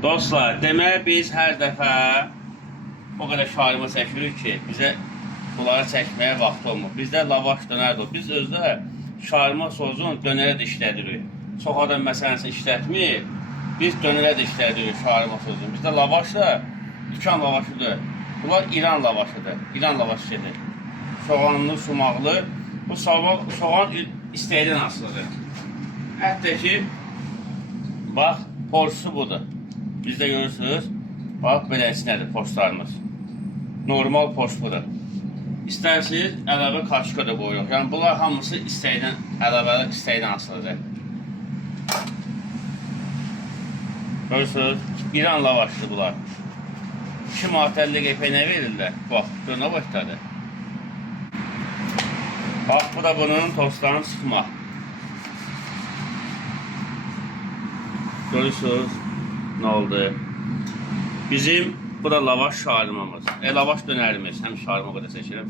Dostlar, demək biz hər dəfə o qədər şarımı çəkirik ki, bizə bunları çəkməyə vaxt olmur. Bizdə lavaş dönərdir. Biz özdə şarma sozunu dönərə də işlədirik. Çox adam məsələn işlətmir. Biz dönərə də işlədirik şarma sozunu. Bizdə lavaş da dükan lavaşıdır. Bunlar İran lavaşıdır. İran lavaşıdır. Soğanlı, sumaqlı. Bu soğan istəkdən asılıdır. Hətta ki, bax, porsu budur. Bizdə görürsünüz, bax, beləsinədir porslarımız. Normal pors budur. İstərsiniz, əlavə kaçka da qoyuruq. Yəni, bunlar hamısı istəkdən, əlavələr istəkdən asılıdır. Görürsünüz, İran lavaşıdır bunlar. 2 manat 50 qəpiyinə verirlər. Bax, görünə başladı. Bax, bu da bunun tostlarını sıxmaq. Görürsünüz, nə oldu? Bizim bu da lavaş şarmamız. Lavaş dönərimiz. Həm şarma qədər seçirəm.